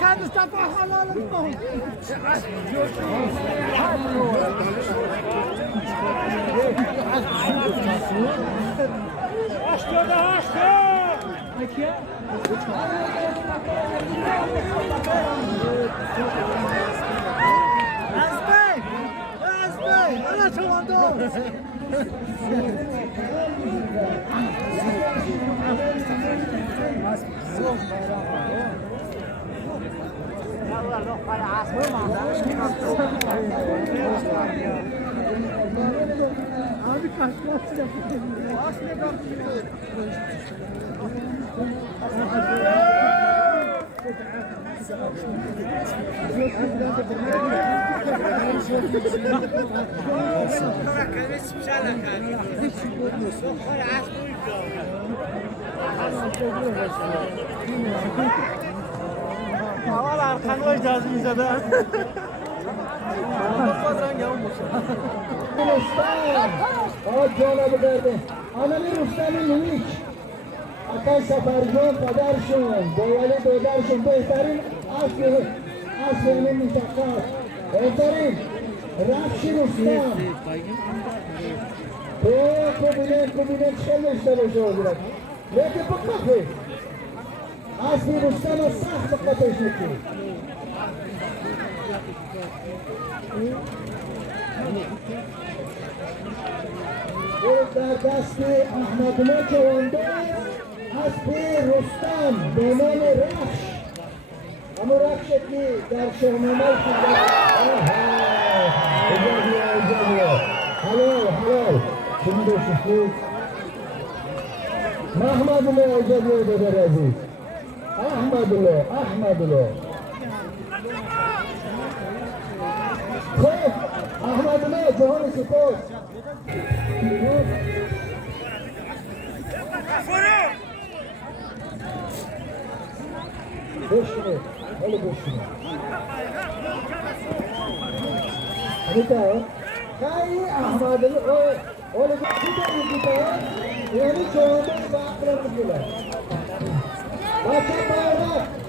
كان استطاع حلال الطهر انا شواندو Abi kaçmaz Hava arkanı icazı izledi. جانب کرده آنمی رستمی نویچ اکن سفرجان پدرشون دویلی دودرشون بهترین اصل این منطقه بهترین رفش رستم تو کبینه چه داشته باشه حضورت لیکن بقفه اصل رستم سخت بقفش میکنی در دست احمدالله جوانده اسب رستم به نام رخش همون رخش که در شاهنامه شده اجازه حلال شما دوشید محمدالله اجازه داده رازی احمدالله خب احمدالله جهان سپاس بشینه حالا بشینه حالا خیلی احمدالله حالا بشینه یعنی جوانده با اقرام بگیره بچه باید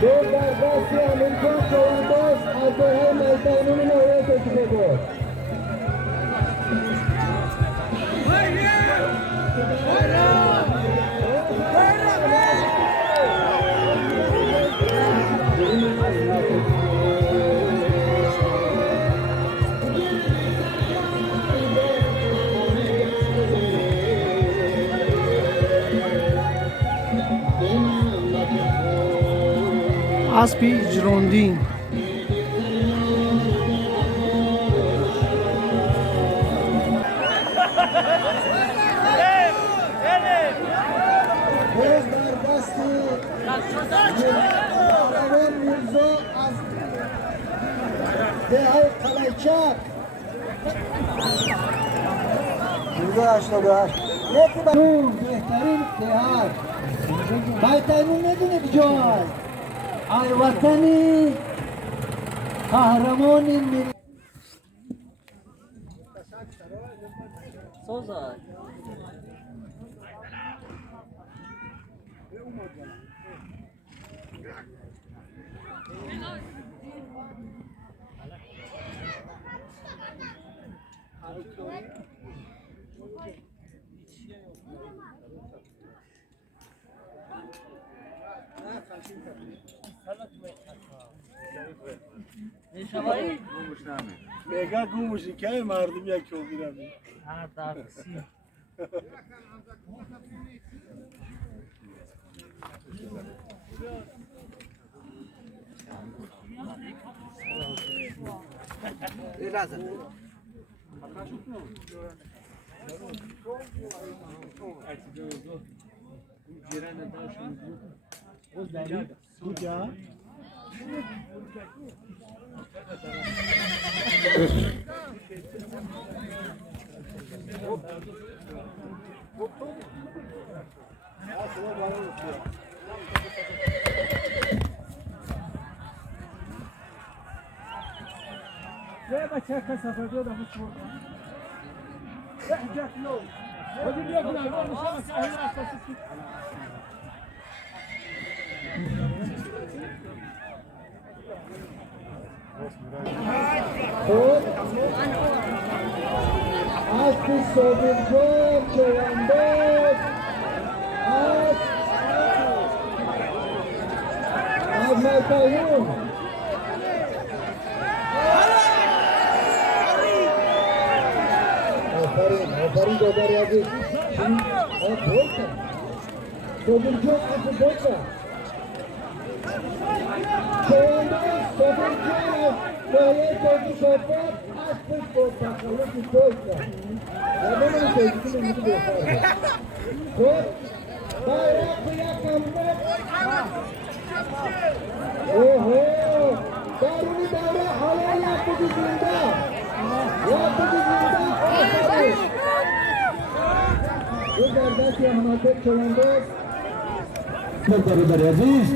دو در دستی امریکا جوانداز از دوهای میدانون نویت اتفاق بود اسبی جروندین باز در دست آرون میرزا از دههای قلیچک 88 یکی برون بهترین دهر بهترین ندونه بجای ای وطنی قهرمانی میری سوزای میگه گومشی که مردم یک کیو میرم هر درسی لازم کجا؟ يا بچه کسافت رو دارم چون احجاج لو خودی بیا کنم رو میشه مسئله اساسی خب اسب صابرجان چوانداز از ملتایون آفرین دادر عزیز بولتا صابرجان اسب بولتا چوانداز صابرجان باید توجی شفاف اسبش با تخلصی بولتا نمیدونم توجی که نمیدونم بخواه خب bayrak yakalamak. Oho! Daruni davra halay yaptı zinda. Yaptı zinda. Aferin. Bu kardeş yamanet çalandı. Bakarı aziz.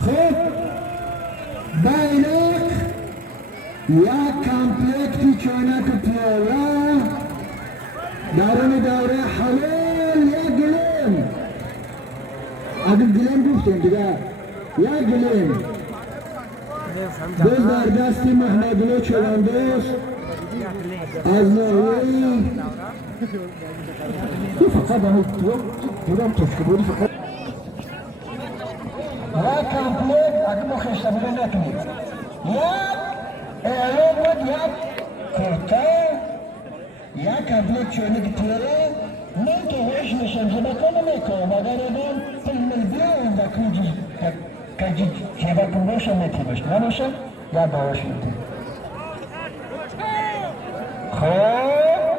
Hop. Bayrak. Ya komplekti çöne tutuyorlar. Daruni davra halay ya gülüm. Adı Gülen guftum diga. Ya Gülen. Biz berdasti Mehmed'le çölendiz. Azrail. Bu fakat onu duram tuşkubuli fakat. Ya komplek adı muhtemelen etmiyor. Ya eğer ya kurta ya komplek çöne gidiyor. من که هوش میشم جبکه نمیکنم اگر ادام فیلم بیایم و کنجی جبکه باشم نتیبش نباشم یا باش میتونم خب